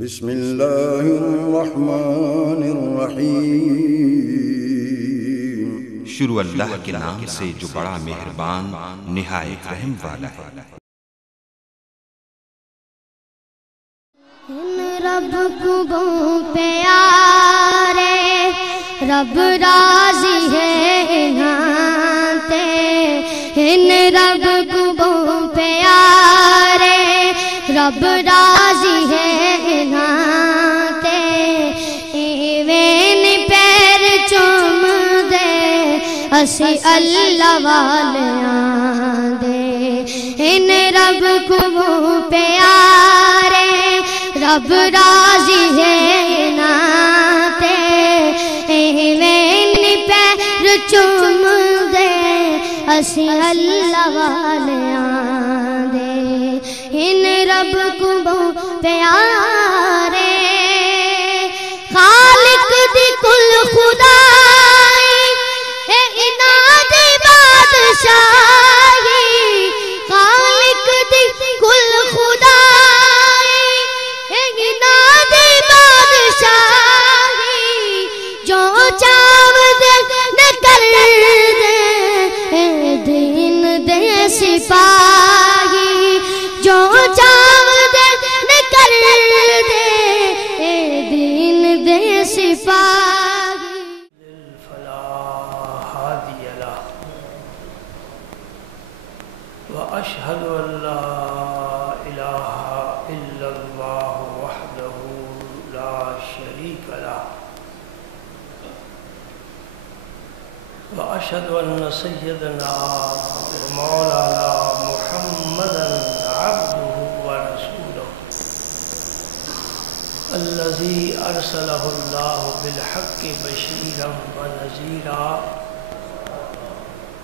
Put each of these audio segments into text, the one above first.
بسم اللہ الرحمن الرحیم۔ شروع اللہ کے نام سے جو بڑا مہربان نہایت رحم والا ہے۔ رب کو پیارے رب راضی ہے انہاں ان رب کو پیارے رب راضی ہے انہاں ایویں پیر چوم دے اسی اللہ والیاں دے ان رب کو پیارے رب راضی ہے ناتے ایویں پیر چوم دے اسی اللہ والیاں دے ان رب کو پیارے خالق دی کل خدائی انہاں دی بادشاہی خالق دی کل خدائی جو چاو دے نہ کر دے دین دے سپاہی جو چاو دے نہ کر دے دین دے سپاہی فلا هادي له وأشهد أن لا إله إلا الله وحده لا شريك له وأشهد أن سيدنا ومولانا محمدا عبده ورسوله الذي أرسله الله بالحق بشيرا ونذيرا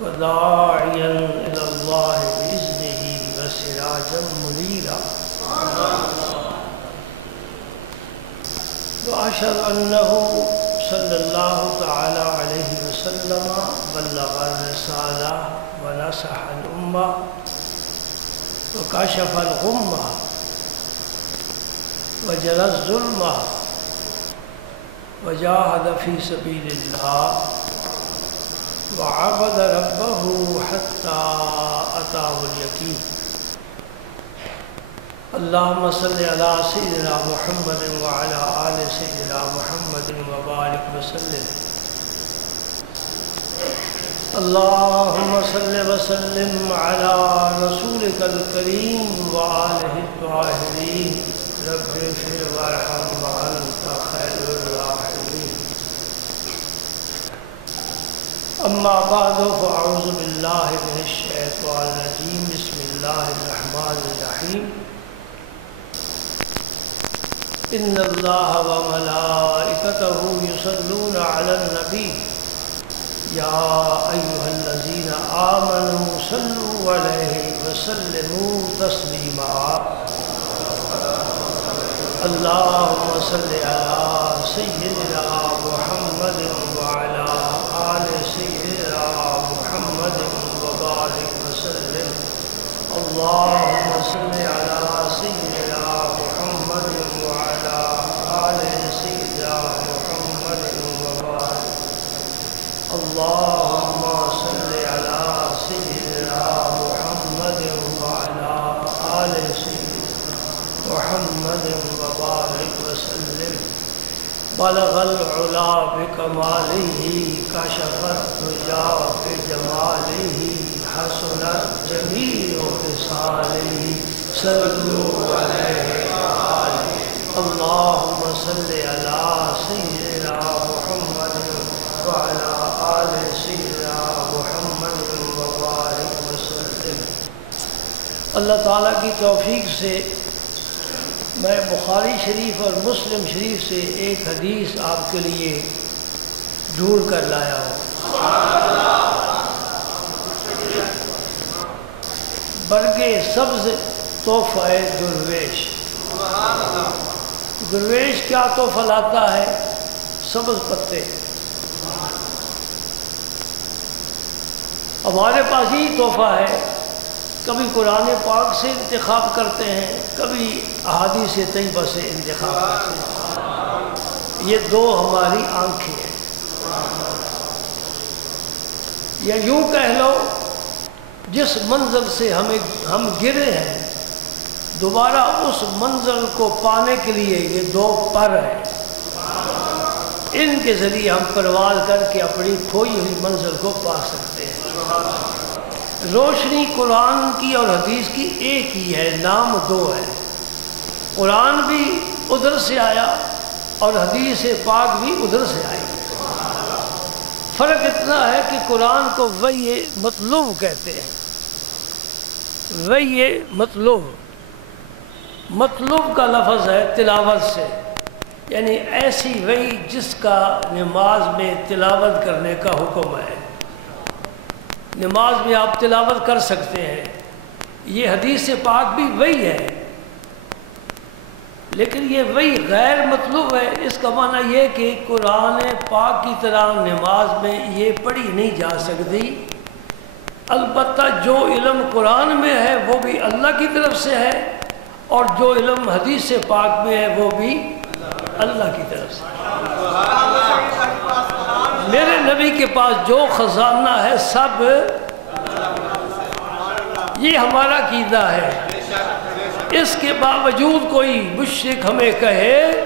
وداعيا إلى الله بإذنه وسراجا منيرا وأشهد أنه صلى الله تعالى عليه وسلم بلغ الرسالة ونصح الأمة وكشف الغمة وجلى الظلمة وجاهد في سبيل الله وعبد ربه حتى أتاه اليقين اللهم صل على سيدنا محمد وعلى آل سيدنا محمد وبارك وسلم اللهم صل وسلم على رسولك الكريم وآله الطاهرين رب اغفر وارحم وأنت خير الراحمين أما بعد فأعوذ بالله من الشيطان الرجيم بسم الله الرحمن الرحيم إن الله وملائكته يصلون على النبي يا أيها الذين آمنوا صلوا عليه وسلموا تسليما اللهم صل على سيدنا محمد وعلى آل سيدنا محمد وبارك وسلم اللهم صل على سيدنا محمد وعلى آل سيدنا محمد وبارك اللهم صل على سيدنا محمد وعلى آل سيدنا محمد وبارك وسلم بلغ العلا بكماله كشف الدجى بجماله حسنت جميع خصاله صلوا عليه وآله اللهم صل على سيدنا محمد وعلى آل سيدنا محمد وبارك وسلم اللہ تعالیٰ کی توفیق سے میں بخاری شریف اور مسلم شریف سے ایک حدیث آپ کے لیے ڈھونڈ کر لایا ہوں۔ برگ سبز تحفہ درویش۔ درویش کیا تحفہ لاتا ہے؟ سبز پتے۔ ہمارے پاس ہی تحفہ ہے، کبھی قرآن پاک سے انتخاب کرتے ہیں، کبھی احادیث طیبہ سے انتخاب کرتے ہیں۔ یہ دو ہماری آنکھیں ہیں، یا یوں کہہ لو جس منزل سے ہم گرے ہیں، دوبارہ اس منزل کو پانے کے لیے یہ دو پر ہیں، ان کے ذریعے ہم پرواز کر کے اپنی کھوئی ہوئی منزل کو پا سکتے ہیں۔ روشنی قرآن کی اور حدیث کی ایک ہی ہے، نام دو ہے۔ قرآن بھی ادھر سے آیا اور حدیث پاک بھی ادھر سے آئی۔ فرق اتنا ہے کہ قرآن کو وحی مطلوب کہتے ہیں، وحی مطلوب کا لفظ ہے تلاوت سے، یعنی ایسی وحی جس کا نماز میں تلاوت کرنے کا حکم ہے، نماز میں آپ تلاوت کر سکتے ہیں۔ یہ حدیث پاک بھی وحی ہے، لیکن یہ وحی غیر مطلوب ہے۔ اس کا معنی یہ کہ قرآن پاک کی طرح نماز میں یہ پڑھی نہیں جا سکتی، البتہ جو علم قرآن میں ہے وہ بھی اللہ کی طرف سے ہے، اور جو علم حدیث پاک میں ہے وہ بھی اللہ کی طرف سے۔ میرے نبی کے پاس جو خزانہ ہے سب، یہ ہمارا عقیدہ ہے۔ اس کے باوجود کوئی مشرک ہمیں کہے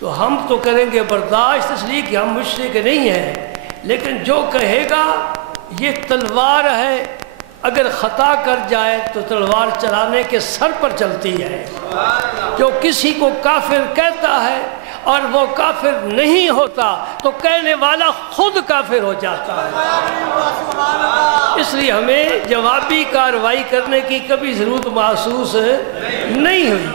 تو ہم تو کریں گے برداشت، اس لیے کہ ہم مشرک نہیں ہیں، لیکن جو کہے گا یہ تلوار ہے، اگر خطا کر جائے تو تلوار چلانے کے سر پر چلتی ہے۔ جو کسی کو کافر کہتا ہے اور وہ کافر نہیں ہوتا تو کہنے والا خود کافر ہو جاتا ہے۔ اس لیے ہمیں جوابی کارروائی کرنے کی کبھی ضرورت محسوس نہیں ہوئی۔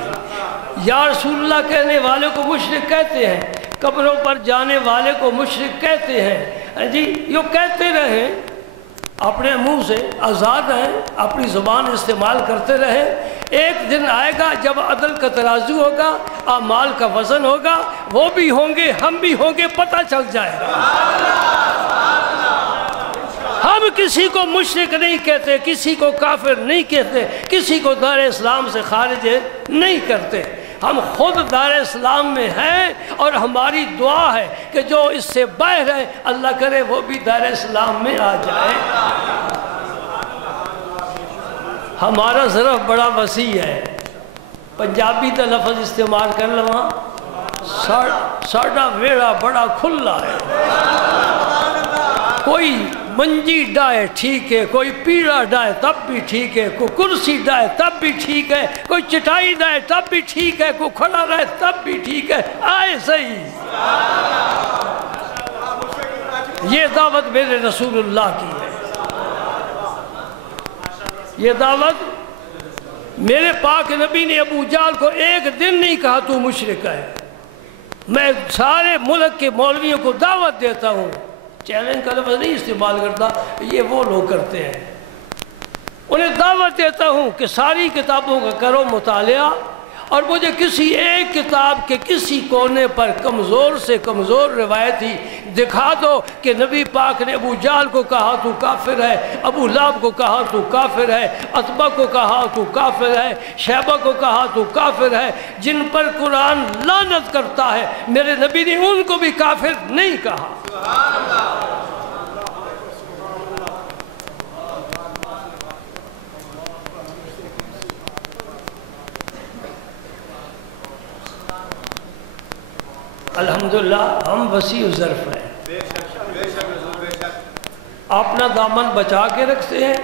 یا رسول اللہ کہنے والے کو مشرک کہتے ہیں، قبروں پر جانے والے کو مشرک کہتے ہیں، جی یہ کہتے رہیں، اپنے منہ سے آزاد ہیں، اپنی زبان استعمال کرتے رہے۔ ایک دن آئے گا جب عدل کا ترازو ہوگا، اعمال کا وزن ہوگا، وہ بھی ہوں گے ہم بھی ہوں گے، پتہ چل جائے گا۔ ہم کسی کو مشرک نہیں کہتے، کسی کو کافر نہیں کہتے، کسی کو دار اسلام سے خارج نہیں کرتے۔ ہم خود دار اسلام میں ہیں، اور ہماری دعا ہے کہ جو اس سے باہر ہے اللہ کرے وہ بھی دار اسلام میں آ جائے۔ ہمارا ظرف بڑا وسیع ہے، پنجابی کا لفظ استعمال کر لواں، ساڈا ویڑا بڑا کھلا ہے۔ کوئی منجی ڈائے ٹھیک ہے، کوئی پیڑا ڈائے تب بھی ٹھیک ہے، کوئی کرسی ڈائے تب بھی ٹھیک ہے، کوئی چٹائی ڈائے تب بھی ٹھیک ہے، کوئی کھڑا رہے تب بھی ٹھیک ہے، آئے صحیح۔ یہ دعوت میرے رسول اللہ کی ہے، یہ دعوت میرے پاک نبی نے ابو جہل کو ایک دن نہیں کہا تو مشرک ہے۔ میں سارے ملک کے مولویوں کو دعوت دیتا ہوں، چیلنج کا لفظ نہیں استعمال کرتا، یہ وہ لوگ کرتے ہیں، انہیں دعوت دیتا ہوں کہ ساری کتابوں کا کرو مطالعہ، اور مجھے کسی ایک کتاب کے کسی کونے پر کمزور سے کمزور روایت ہی دکھا دو کہ نبی پاک نے ابو جہل کو کہا تو کافر ہے، ابو لہب کو کہا تو کافر ہے، عتبہ کو کہا تو کافر ہے، شیبہ کو کہا تو کافر ہے، جن پر قرآن لعنت کرتا ہے، میرے نبی نے ان کو بھی کافر نہیں کہا۔ الحمدللہ ہم وسیع ظرف ہیں، اپنا دامن بچا کے رکھتے ہیں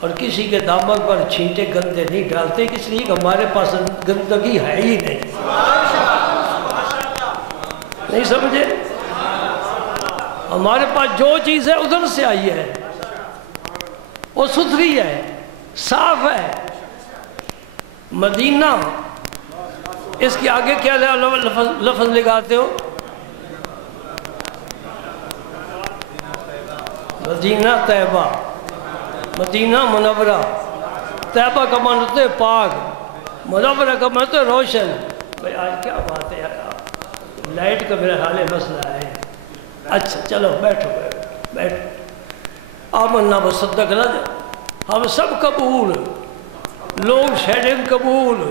اور کسی کے دامن پر چھینٹے گندے نہیں ڈالتے، اس لیے کہ ہمارے پاس گندگی ہے ہی نہیں سمجھے؟ ہمارے پاس جو چیز ہے ادھر سے آئی ہے، وہ ستھری ہے، صاف ہے۔ مدینہ، اس کے آگے کیا لفظ لگاتے ہو؟ مدینہ طیبہ، مدینہ منورہ، طیبہ کا معنی ہوتا ہے پاک، منورہ کا معنی ہوتا ہے روشن۔ بھائی آج کیا بات ہے یار، لائٹ کا میرا حال مسئلہ ہے۔ اچھا چلو بیٹھو، آمنا بصدقنا، ہم سب قبول، لوگ شیڈنگ قبول،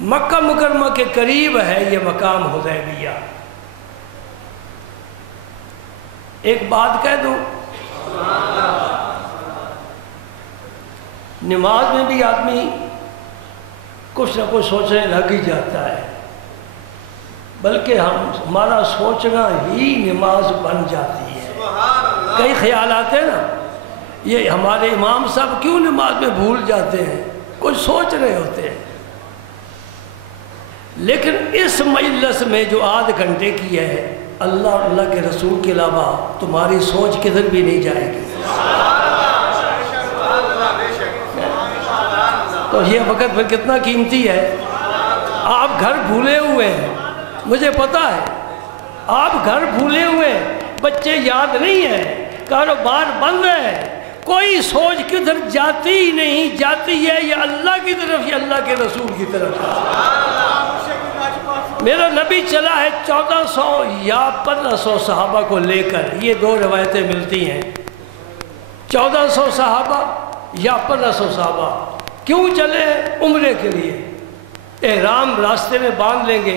مکہ مکرمہ کے قریب ہے یہ مقام حدیبیہ۔ ایک بات کہہ دوں، نماز میں بھی آدمی کچھ نہ کچھ سوچنے لگ ہی جاتا ہے، بلکہ ہمارا سوچنا ہی نماز بن جاتی ہے۔ کئی خیال آتے ہیں نا، یہ ہمارے امام صاحب کیوں نماز میں بھول جاتے ہیں، کچھ سوچ رہے ہوتے ہیں، لیکن اس مجلس میں جو آدھ گھنٹے کی ہے، اللہ اور اللہ کے رسول کے علاوہ تمہاری سوچ کدھر بھی نہیں جائے گی۔ تو یہ وقت پھر کتنا قیمتی ہے۔ آپ گھر بھولے ہوئے ہیں، مجھے پتہ ہے آپ گھر بھولے ہوئے ہیں، بچے یاد نہیں ہیں، کاروبار بند ہے، کوئی سوچ کدھر جاتی ہی نہیں، جاتی ہے یا اللہ کی طرف یا اللہ کے رسول کی طرف۔ میرا نبی چلا ہے 1400 یا 1500 صحابہ کو لے کر، یہ دو روایتیں ملتی ہیں، 1400 صحابہ یا 1500 صحابہ۔ کیوں چلے؟ عمرے کے لیے۔ احرام راستے میں باندھ لیں گے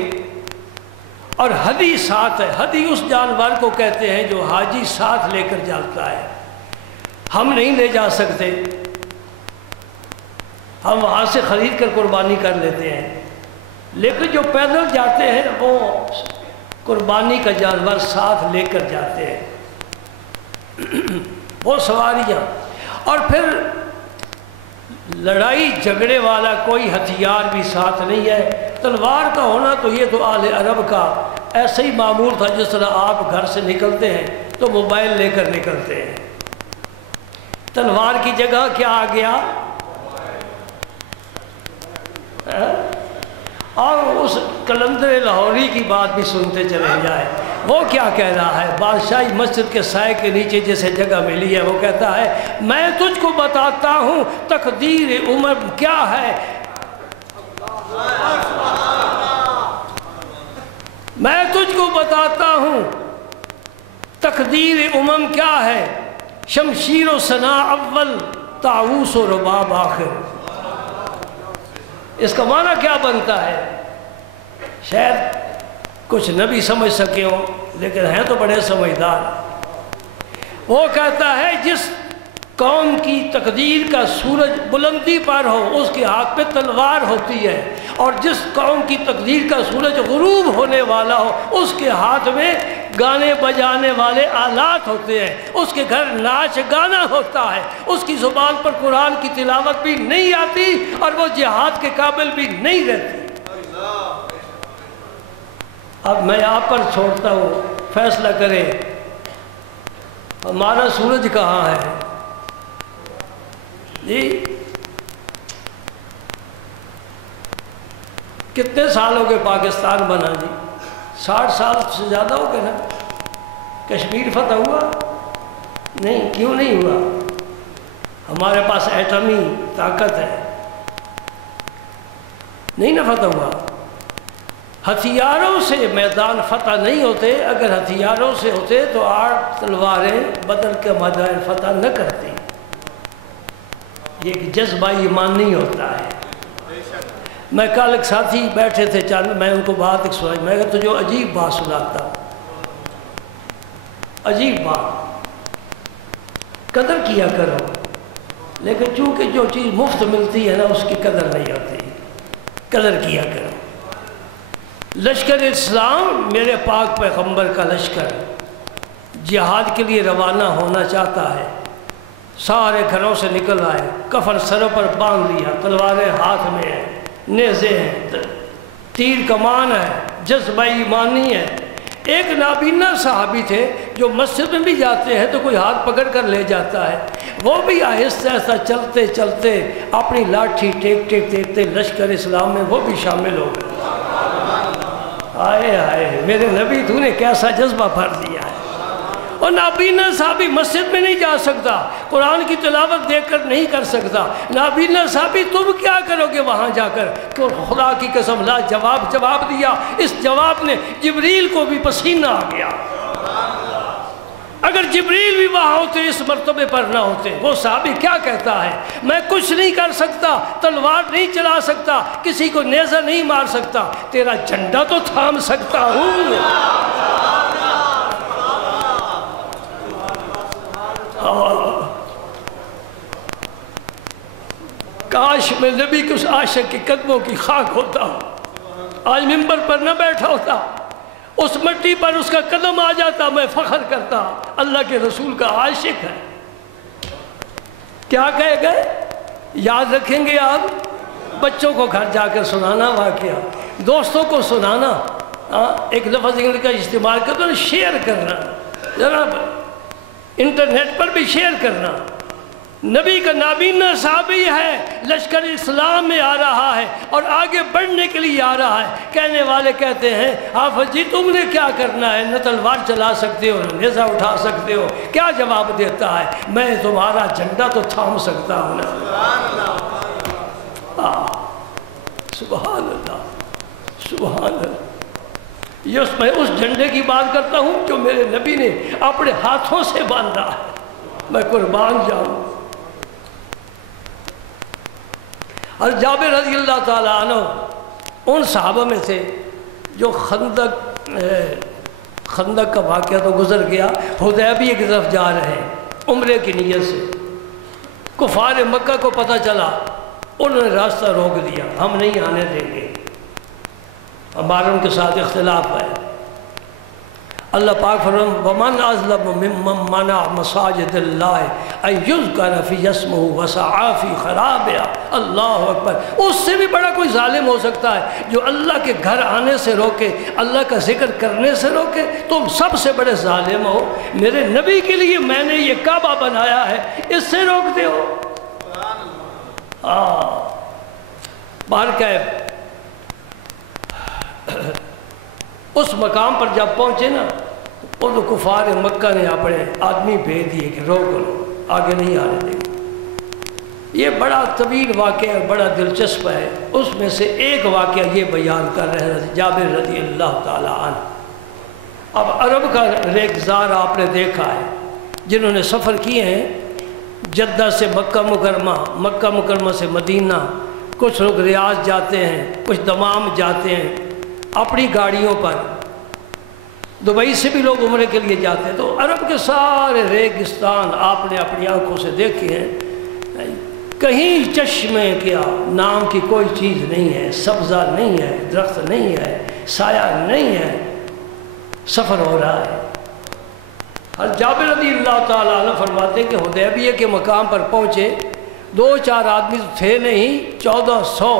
اور ہدی ساتھ ہے۔ ہدی اس جانور کو کہتے ہیں جو حاجی ساتھ لے کر جاتا ہے، ہم نہیں لے جا سکتے، ہم وہاں سے خرید کر قربانی کر لیتے ہیں، لیکن جو پیدل جاتے ہیں وہ قربانی کا جانور ساتھ لے کر جاتے ہیں، وہ سواریاں۔ اور پھر لڑائی جھگڑے والا کوئی ہتھیار بھی ساتھ نہیں ہے۔ تلوار کا ہونا تو یہ تو آل عرب کا ایسے ہی معمول تھا، جس طرح آپ گھر سے نکلتے ہیں تو موبائل لے کر نکلتے ہیں۔ تلوار کی جگہ کیا آ گیا؟ اور اس قلندر لاہوری کی بات بھی سنتے چلے جائے، وہ کیا کہہ رہا ہے؟ بادشاہی مسجد کے سائے کے نیچے جسے جگہ ملی ہے، وہ کہتا ہے میں تجھ کو بتاتا ہوں تقدیر امم کیا ہے، میں تجھ کو بتاتا ہوں تقدیر امم کیا ہے، شمشیر و ثنا اول طاؤس و رباب آخر۔ اس کا معنی کیا بنتا ہے؟ شاید کچھ نہ بھی سمجھ سکے ہوں، لیکن ہیں تو بڑے سمجھدار۔ وہ کہتا ہے جس قوم کی تقدیر کا سورج بلندی پر ہو اس کے ہاتھ پہ تلوار ہوتی ہے، اور جس قوم کی تقدیر کا سورج غروب ہونے والا ہو اس کے ہاتھ میں گانے بجانے والے آلات ہوتے ہیں، اس کے گھر ناچ گانا ہوتا ہے، اس کی زبان پر قرآن کی تلاوت بھی نہیں آتی اور وہ جہاد کے قابل بھی نہیں رہتی۔ اب میں آپ پر چھوڑتا ہوں، فیصلہ کریں ہمارا سورج کہاں ہے؟ جی کتنے سال ہو گئے پاکستان بنا؟ جی 60 سال سے زیادہ ہو گئے نا۔ کشمیر فتح ہوا؟ نہیں، کیوں نہیں ہوا؟ ہمارے پاس ایٹمی طاقت ہے، نہیں نہ فتح ہوا۔ ہتھیاروں سے میدان فتح نہیں ہوتے، اگر ہتھیاروں سے ہوتے تو 8 تلواریں بدل کے میدان فتح نہ کرتی۔ یہ جذبہ ایمان نہیں ہوتا ہے۔ میں کل ایک ساتھی بیٹھے تھے، میں ان کو بات ایک سنائی، میں کہا تجھے عجیب بات سناتا ہوں، عجیب بات، قدر کیا کرو، لیکن چونکہ جو چیز مفت ملتی ہے نا اس کی قدر نہیں ہوتی، قدر کیا کرو۔ لشکر اسلام میرے پاک پیغمبر کا لشکر جہاد کے لیے روانہ ہونا چاہتا ہے، سارے گھروں سے نکل آئے، کفن سروں پر باندھ لیا، تلواریں ہاتھ میں ہیں، نیزے ہیں، تیر کمان ہے، جذبہ ایمانی ہے۔ ایک نابینا صحابی تھے جو مسجد میں بھی جاتے ہیں تو کوئی ہاتھ پکڑ کر لے جاتا ہے، وہ بھی آہستہ آہستہ چلتے چلتے اپنی لاٹھی ٹیکتے لشکر اسلام میں وہ بھی شامل ہو گئے۔ آئے آئے میرے نبی، تو نے کیسا جذبہ بھر دیا ہے۔ اور نابینا صحابی مسجد میں نہیں جا سکتا، قرآن کی تلاوت دیکھ کر نہیں کر سکتا، نابینا صحابی تم کیا کرو گے وہاں جا کر؟ کہ خدا کی قسم لا جواب دیا، اس جواب نے جبریل کو بھی پسینہ آ گیا۔ اگر جبریل بھی وہاں ہوتے اس مرتبے پر نہ ہوتے، وہ صحابی کیا کہتا ہے؟ میں کچھ نہیں کر سکتا، تلوار نہیں چلا سکتا، کسی کو نیزہ نہیں مار سکتا، تیرا جھنڈا تو تھام سکتا ہوں۔ کاش میں نبی کے اس عاشق کے قدموں کی خاک ہوتا، آج منبر پر نہ بیٹھا ہوتا، اس مٹی پر اس کا قدم آ جاتا، میں فخر کرتا اللہ کے رسول کا عاشق ہے۔ کیا کہے گئے؟ یاد رکھیں گے آپ؟ بچوں کو گھر جا کر سنانا واقعہ، دوستوں کو سنانا، ایک لفظ انگلش کا استعمال کرتا ہے شیئر کرنا، ذرا انٹرنیٹ پر بھی شیئر کرنا۔ نبی کا نابینا صحابی ہے، لشکر اسلام میں آ رہا ہے اور آگے بڑھنے کے لیے آ رہا ہے۔ کہنے والے کہتے ہیں حافظ جی تم نے کیا کرنا ہے؟ نہ تلوار چلا سکتے ہو نہ نیزہ اٹھا سکتے ہو۔ کیا جواب دیتا ہے؟ میں تمہارا جھنڈا تو تھام سکتا ہوں نا۔ سبحان اللہ، سبحان اللہ۔ میں اس جھنڈے کی بات کرتا ہوں جو میرے نبی نے اپنے ہاتھوں سے باندھا ہے، میں قربان جاؤں۔ اور جابر رضی اللہ تعالیٰ عنہ ان صحابہ میں تھے جو خندق کا واقعہ تو گزر گیا، حدیبیہ کی طرف جا رہے ہیں عمرے کی نیت سے۔ کفار مکہ کو پتہ چلا، انہوں نے راستہ روک دیا، ہم نہیں آنے دیں گے، ہمارا ان کے ساتھ اختلاف ہے۔ اللہ پاک فرماتے وَمَنْ أَظْلَمُ مِمَّنْ مَنَعَ مَسَاجِدَ اللَّهِ أَن يُذْكَرَ فِيهَا اسْمُهُ وَسَعَىٰ فِي خَرَابِهَا۔ اللہ اکبر۔ اس سے بھی بڑا کوئی ظالم ہو سکتا ہے جو اللہ کے گھر آنے سے روکے، اللہ کا ذکر کرنے سے روکے؟ تم سب سے بڑے ظالم ہو، میرے نبی کے لیے میں نے یہ کعبہ بنایا ہے، اس سے روکتے ہو۔ بہرکیف اس مقام پر جب پہنچے نا، ان کفار مکہ نے اپنے آدمی بھیج دیے کہ روک لو، آگے نہیں آنے دیں گے۔ یہ بڑا طویل واقعہ، بڑا دلچسپ ہے۔ اس میں سے ایک واقعہ یہ بیان کر رہے ہیں جابر رضی اللہ تعالیٰ عنہ۔ اب عرب کا ریگزار آپ نے دیکھا ہے، جنہوں نے سفر کیے ہیں جدہ سے مکہ مکرمہ، مکہ مکرمہ سے مدینہ، کچھ لوگ ریاض جاتے ہیں، کچھ دمام جاتے ہیں اپنی گاڑیوں پر، دبئی سے بھی لوگ عمرے کے لیے جاتے ہیں۔ تو عرب کے سارے ریگستان آپ نے اپنی آنکھوں سے دیکھے ہیں، کہیں چشمے کیا نام کی کوئی چیز نہیں ہے، سبزہ نہیں ہے، درخت نہیں ہے، سایہ نہیں ہے، سفر ہو رہا ہے۔ حضرت جابر رضی اللہ تعالیٰ عنہ فرماتے ہیں کہ حدیبیہ کے مقام پر پہنچے، 2-4 آدمی تو تھے نہیں، 1400،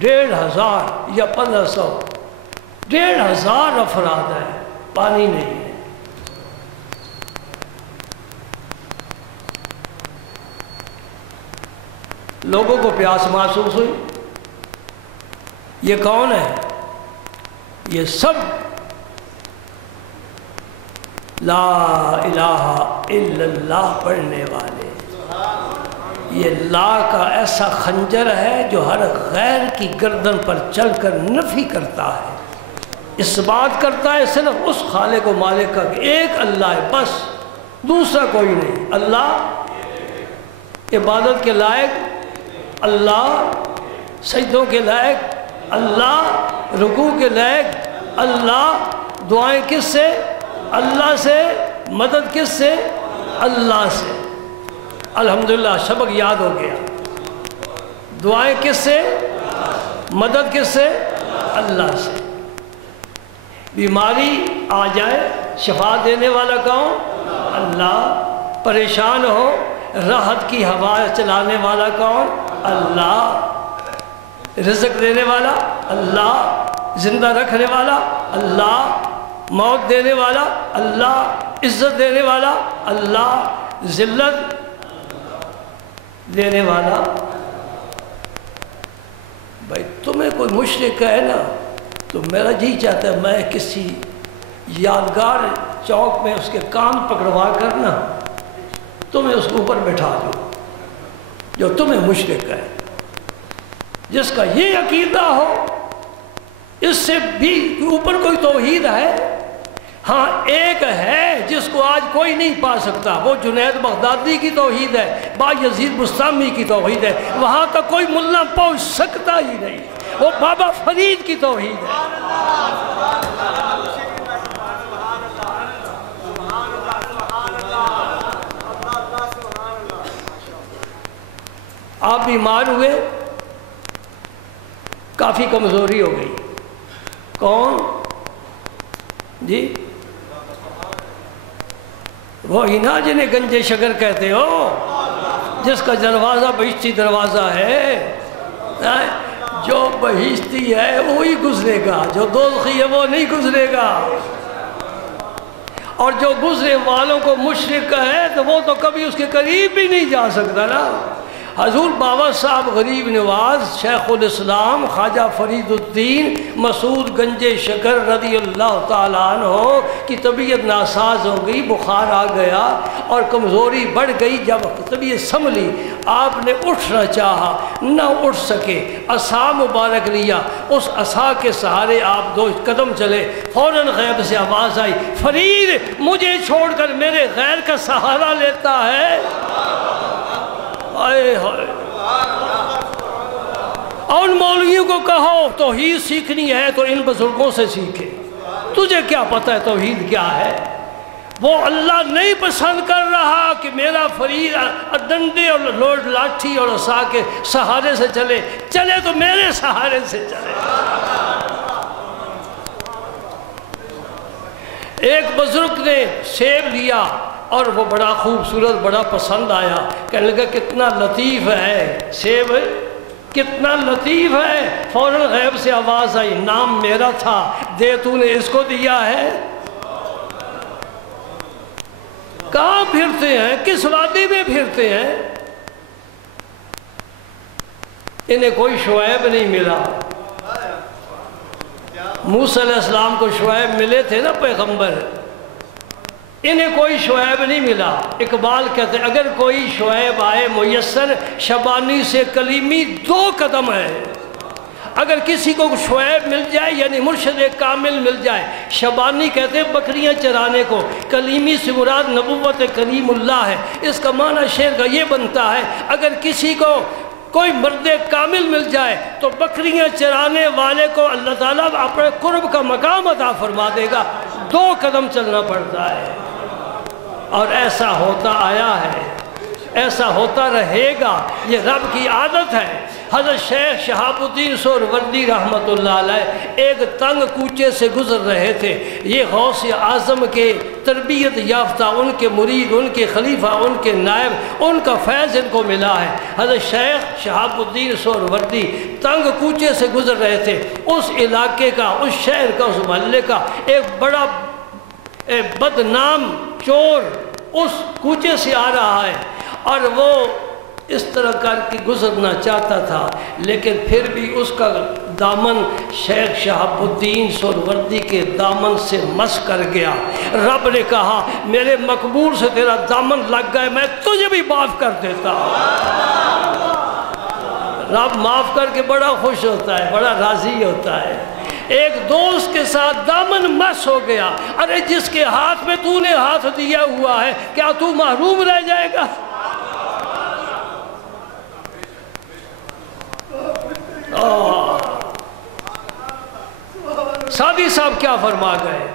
1500 یا 1500، 1500 افراد ہیں، پانی نہیں ہے۔ لوگوں کو پیاس محسوس ہوئی، یہ کون ہے؟ یہ سب لا الہ الا اللہ پڑھنے والے۔ یہ لا کا ایسا خنجر ہے جو ہر غیر کی گردن پر چل کر نفی کرتا ہے، اس بات کرتا ہے صرف اس خالق و مالک کا کہ ایک اللہ ہے، بس دوسرا کوئی نہیں۔ اللہ عبادت کے لائق، اللہ سجدوں کے لائق، اللہ رکوع کے لائق، اللہ دعائیں کس سے؟ اللہ سے، مدد کس سے؟ اللہ سے۔ الحمدللہ سبق یاد ہو گیا۔ دعائیں کس سے؟ مدد کس سے؟ اللہ سے۔ بیماری آ جائے شفا دینے والا کون؟ اللہ۔ پریشان ہو راحت کی ہوا چلانے والا کون؟ اللہ۔ رزق دینے والا اللہ، زندہ رکھنے والا اللہ، موت دینے والا اللہ، عزت دینے والا اللہ، ذلت دینے والا۔ بھائی تمہیں کوئی مشرک ہے نا تو میرا جی چاہتا ہے میں کسی یادگار چوک میں اس کے کان پکڑوا کر نا تمہیں اس کے اوپر بٹھا دو جو تمہیں مشرک ہے۔ جس کا یہ عقیدہ ہو، اس سے بھی اوپر کوئی توحید ہے؟ ہاں ایک ہے جس کو آج کوئی نہیں پا سکتا، وہ جنید بغدادی کی توحید ہے، بایزید بستامی کی توحید ہے، وہاں تک کوئی ملا پہنچ سکتا ہی نہیں، وہ بابا فرید کی توحید ہے۔ آپ بیمار ہوئے، کافی کمزوری ہو گئی، کون جی؟ وہی نا جنہیں گنجے شکر کہتے ہو، جس کا دروازہ بہشتی دروازہ ہے، جو بہشتی ہے وہی گزرے گا، جو دوزخی ہے وہ نہیں گزرے گا، اور جو گزرے والوں کو مشرک ہے تو وہ تو کبھی اس کے قریب بھی نہیں جا سکتا نا۔ حضور بابا صاحب غریب نواز شیخ الاسلام خواجہ فرید الدین مسعود گنجے شکر رضی اللہ تعالیٰ عنہ کی طبیعت ناساز ہو گئی، بخار آ گیا اور کمزوری بڑھ گئی۔ جب طبیعت سنبھلی، آپ نے اٹھنا چاہا، نہ اٹھ سکے، عصا مبارک لیا، اس عصا کے سہارے آپ 2 قدم چلے، فوراً غیب سے آواز آئی، فرید مجھے چھوڑ کر میرے غیر کا سہارا لیتا ہے۔ آئے ہائے، اور ان مولویوں کو کہو توحید سیکھنی ہے تو ان بزرگوں سے سیکھے، تجھے کیا پتہ ہے توحید کیا ہے؟ وہ اللہ نہیں پسند کر رہا کہ میرا فرید ڈنڈے اور لوڈ لاٹھی اور عصا کے سہارے سے چلے، چلے تو میرے سہارے سے چلے۔ ایک بزرگ نے سیب لیا اور وہ بڑا خوبصورت، بڑا پسند آیا، کہنے لگا کتنا لطیف ہے سیب، کتنا لطیف ہے۔ فوراً غیب سے آواز آئی، نام میرا تھا، دے تو نے اس کو دیا ہے۔ کہاں پھرتے ہیں، کس وادی میں پھرتے ہیں؟ انہیں کوئی شعیب نہیں ملا۔ موسیٰ علیہ السلام کو شعیب ملے تھے نا پیغمبر، انہیں کوئی شعیب نہیں ملا۔ اقبال کہتے ہیں اگر کوئی شعیب آئے میسر، شبانی سے کلیمی 2 قدم ہے۔ اگر کسی کو شعیب مل جائے یعنی مرشد کامل مل جائے، شبانی کہتے ہیں بکریاں چرانے کو، کلیمی سے مراد نبوت کلیم اللہ ہے۔ اس کا معنی شعر کا یہ بنتا ہے اگر کسی کو کوئی مرد کامل مل جائے تو بکریاں چرانے والے کو اللہ تعالیٰ اپنے قرب کا مقام عطا فرما دے گا۔ 2 قدم چلنا پڑتا ہے، اور ایسا ہوتا آیا ہے، ایسا ہوتا رہے گا، یہ رب کی عادت ہے۔ حضرت شیخ شہاب الدین سہروردی رحمۃ اللہ علیہ ایک تنگ کوچے سے گزر رہے تھے۔ یہ غوث اعظم کے تربیت یافتہ، ان کے مرید، ان کے خلیفہ، ان کے نائب، ان کا فیض ان کو ملا ہے۔ حضرت شیخ شہاب الدین سہروردی تنگ کوچے سے گزر رہے تھے، اس علاقے کا، اس شہر کا، اس محلے کا ایک بڑا بدنام چور اس کوچے سے آ رہا ہے، اور وہ اس طرح کر کے گزرنا چاہتا تھا، لیکن پھر بھی اس کا دامن شیخ شہاب الدین سہروردی کے دامن سے مس کر گیا۔ رب نے کہا میرے مقبول سے تیرا دامن لگ گئے، میں تجھے بھی معاف کر دیتا۔ رب معاف کر کے بڑا خوش ہوتا ہے، بڑا راضی ہوتا ہے۔ ایک دوست کے ساتھ دامن مس ہو گیا، ارے جس کے ہاتھ میں تو نے ہاتھ دیا ہوا ہے کیا تو محروم رہ جائے گا؟ سادی صاحب کیا فرما گئے؟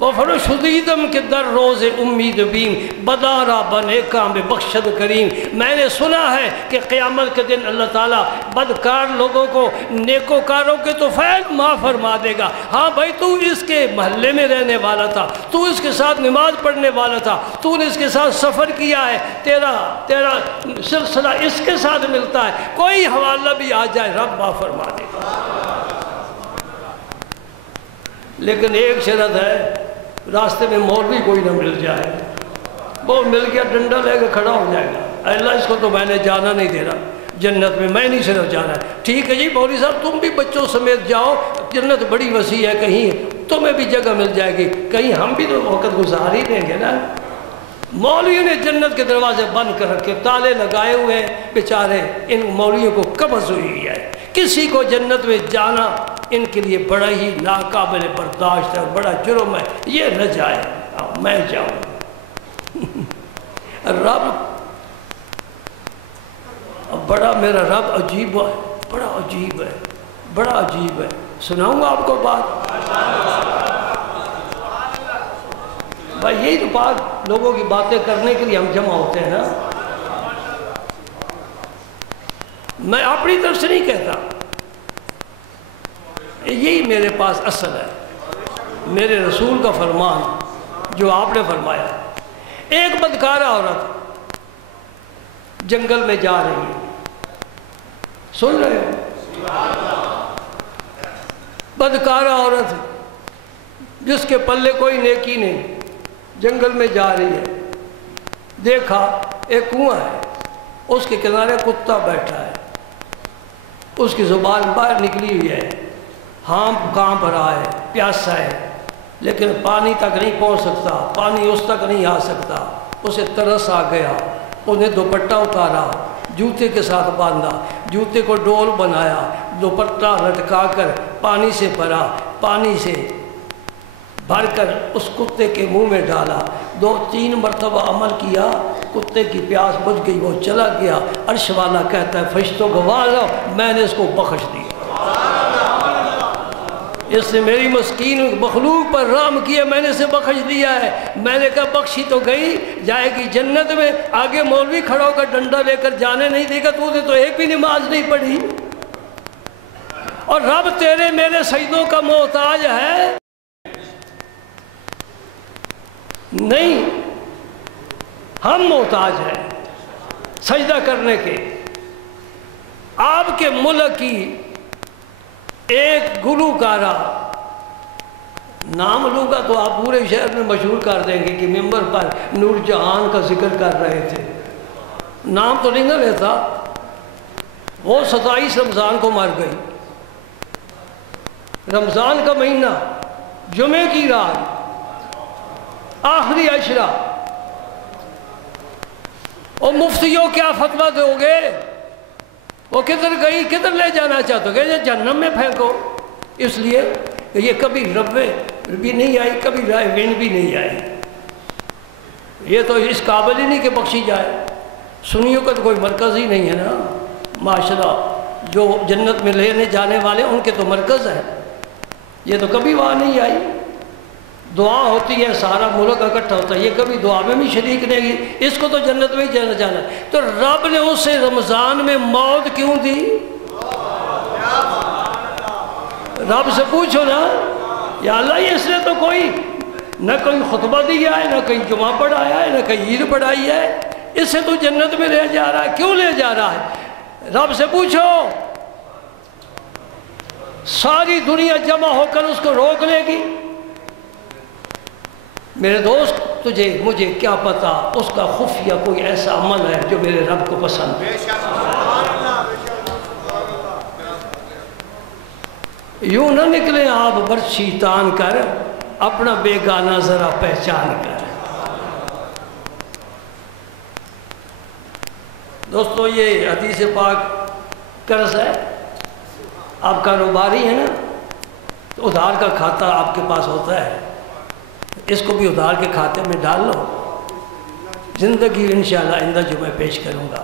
وہ فرو شدیدم کے در روز امید بیم بدارا بنے کام بخشد کریم۔ میں نے سنا ہے کہ قیامت کے دن اللہ تعالیٰ بدکار لوگوں کو نیکوکاروں کے تو فیض معاف فرما دے گا۔ ہاں بھائی تو اس کے محلے میں رہنے والا تھا، تو اس کے ساتھ نماز پڑھنے والا تھا، تو نے اس کے ساتھ سفر کیا ہے، تیرا سلسلہ اس کے ساتھ ملتا ہے، کوئی حوالہ بھی آ جائے رب معاف فرما دے گا۔ لیکن ایک شرط ہے، راستے میں مولوی کوئی نہ مل جائے، وہ مل گیا ڈنڈا لے کے کھڑا ہو جائے گا، اللہ اس کو تو میں نے جانا نہیں دے رہا جنت میں، میں نہیں صرف جانا ہے۔ ٹھیک ہے جی مولوی صاحب تم بھی بچوں سمیت جاؤ، جنت بڑی وسیع ہے، کہیں تمہیں بھی جگہ مل جائے گی، کہیں ہم بھی تو وقت گزار ہی دیں گے نا۔ مولویوں نے جنت کے دروازے بند کر رکھے، تالے لگائے ہوئے ہیں، بیچارے ان مولویوں کو قبض ہوئی ہے، کسی کو جنت میں جانا ان کے لیے بڑا ہی ناقابل برداشت ہے اور بڑا جرم ہے، یہ نہ جائے میں جاؤں۔ رب بڑا، میرا رب عجیب ہے، بڑا عجیب ہے، بڑا عجیب ہے۔ سناؤں گا آپ کو بات؟ بھائی یہی تو بات، لوگوں کی باتیں کرنے کے لیے ہم جمع ہوتے ہیں نا۔ میں اپنی طرف سے نہیں کہتا، یہی میرے پاس اصل ہے، میرے رسول کا فرمان جو آپ نے فرمایا۔ ایک بدکارہ عورت جنگل میں جا رہی ہے، سن رہے ہو؟ بدکارہ عورت جس کے پلے کوئی نیکی نہیں، جنگل میں جا رہی ہے، دیکھا ایک کنواں ہے، اس کے کنارے کتا بیٹھا ہے، اس کی زبان باہر نکلی ہوئی ہے، ہانپ کانپ رہا ہے، پیاسا ہے، لیکن پانی تک نہیں پہنچ سکتا، پانی اس تک نہیں آ سکتا۔ اسے ترس آ گیا، انہیں دوپٹہ اتارا، جوتے کے ساتھ باندھا، جوتے کو ڈول بنایا، دوپٹہ لٹکا کر پانی سے بھرا، پانی سے بھر کر اس کتے کے منہ میں ڈالا، 2-3 مرتبہ عمل کیا، کتے کی پیاس بجھ گئی، وہ چلا گیا۔ عرش والا کہتا ہے فرشتوں گواہ رہو، میں نے اس کو بخش دیا، اس نے میری مسکین مخلوق پر رحم کیا، میں نے اسے بخش دیا ہے۔ میں نے کہا بخشی تو گئی، جائے گی جنت میں، آگے مولوی کھڑا ہو کر ڈنڈا لے کر جانے نہیں دے گا، تو نے تو ایک بھی نماز نہیں پڑھی، اور رب تیرے میرے سجدوں کا محتاج ہے؟ نہیں، ہم محتاج ہیں سجدہ کرنے کے۔ آپ کے ملک کی ایک گلوکارہ، نام لوں گا تو آپ پورے شہر میں مشہور کر دیں گے کہ ممبر پر نور جہان کا ذکر کر رہے تھے، نام تو نہیں نہ لیتا، وہ 27 رمضان کو مر گئی، رمضان کا مہینہ، جمعے کی رات، آخری عشرہ، اور مفتیوں کیا فتویٰ دو گے؟ وہ کدھر گئی، کدھر لے جانا چاہتے ہو؟ کہ جہنم میں پھینکو، اس لیے کہ یہ کبھی روے بھی نہیں آئی، کبھی رائے وین بھی نہیں آئی، یہ تو اس قابل ہی نہیں کہ بخشی جائے۔ سنیوں کا تو کوئی مرکز ہی نہیں ہے نا، معاشرہ جو جنت میں لینے جانے والے ان کے تو مرکز ہے، یہ تو کبھی وہاں نہیں آئی۔ دعا ہوتی ہے، سارا ملک اکٹھا ہوتا ہے، یہ کبھی دعا میں بھی شریک نہیں ہے، اس کو تو جنت میں ہی جانا۔ تو رب نے اسے رمضان میں موت کیوں دی؟ رب سے پوچھو نا، یا اللہ اس نے تو کوئی نہ کوئی خطبہ دیا ہے، نہ کہیں جمعہ پڑھایا ہے، نہ کہیں عید پڑھائی ہے، اس سے تو جنت میں لے جا رہا ہے، کیوں لے جا رہا ہے؟ رب سے پوچھو، ساری دنیا جمع ہو کر اس کو روک لے گی؟ میرے دوست، تجھے مجھے کیا پتا اس کا خفیہ کوئی ایسا عمل ہے جو میرے رب کو پسند ہے۔ یوں نہ نکلے آپ برچھی تان کر، اپنا بیگانہ ذرا پہچان کر۔ دوستو، یہ حدیث پاک قرض ہے، آپ کاروباری ہیں نا، تو ادھار کا کھاتہ آپ کے پاس ہوتا ہے، اس کو بھی ادھار کے کھاتے میں ڈال لو، زندگی انشاءاللہ آئندہ جمعہ پیش کروں گا۔